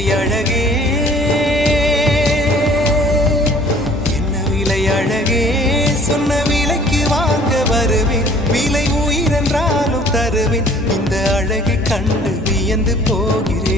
விலை அழகே, என்ன விலை அழகே, சொன்ன விலைக்கு வாங்க வருவேன், விலை உயிரென்றாலும் தருவேன், இந்த அழகை கண்டு வியந்து போகிறேன்.